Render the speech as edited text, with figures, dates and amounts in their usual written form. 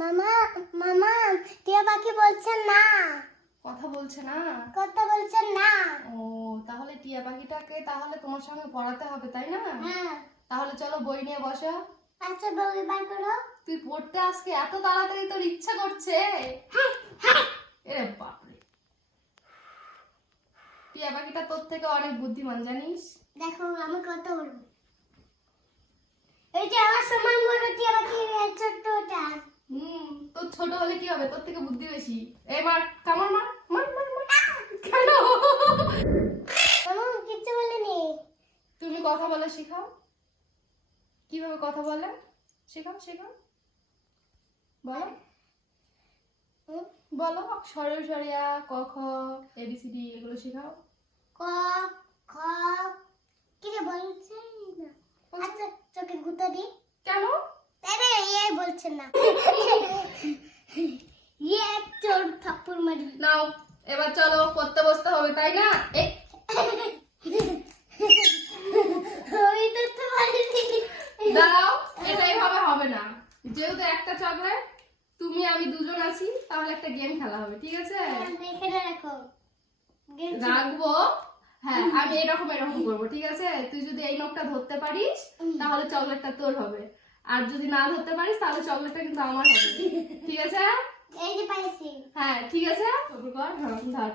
মামা মামা টিয়া পাখি বলছে না, কথা বলছে না। কথা বলছে না। ও তাহলে টিয়া পাখিটাকে তাহলে তোমার সঙ্গে পড়াতে হবে, তাই না? হ্যাঁ। তাহলে চলো বই নিয়ে বসো। আচ্ছা বই বার করো। তুই পড়তে আজকে এত তাড়াতাড়ি তোর ইচ্ছা করছে? এরে বাপরে, টিয়া পাখিটা তোর থেকে অনেক বুদ্ধিমান জানিস। দেখো আমি কথা বলবো। এই যে আমার সমান বড় টিয়া পাখি ছোট্টটা। তোর ছোট হলে কি হবে, তোর থেকে বুদ্ধি বেশি। এবার কামড় মার মার মার মার। কেন? মামা কিছু বলেনি। তুমি কথা বলে শেখাও, কিভাবে কথা বলে শেখাও শেখাও। বলো বলো, সরল সরিয়া ক খ এবিসিডি এগুলো শেখাও। ক খ কি রে বলছে না। আচ্ছা চোখে গুঁতো দি। কেন? আরে এই বলছেন না। এক চোর থাপ্পড় মারি। নাও এবার চলো পড়তে বসতে হবে, তাই না? এই ওই তো মারিনি। দাঁড়াও, এটা এইভাবে হবে না। যেহেতু একটা চকলেট, তুমি আমি দুজন আছি, তাহলে একটা গেম খেলা হবে, ঠিক আছে? এখানে রাখো। রাখবো। হ্যাঁ আমি এরকম এরকম করবো, ঠিক আছে? তুই যদি এই নখটা ধরতে পারিস তাহলে চকলেটটা তোর হবে, আর যদি না ধরতে পারিস তাহলে চকলেটটা কিন্তু আমার হবে, ঠিক আছে? এই যে পাইছি। হ্যাঁ ঠিক আছে, ধর।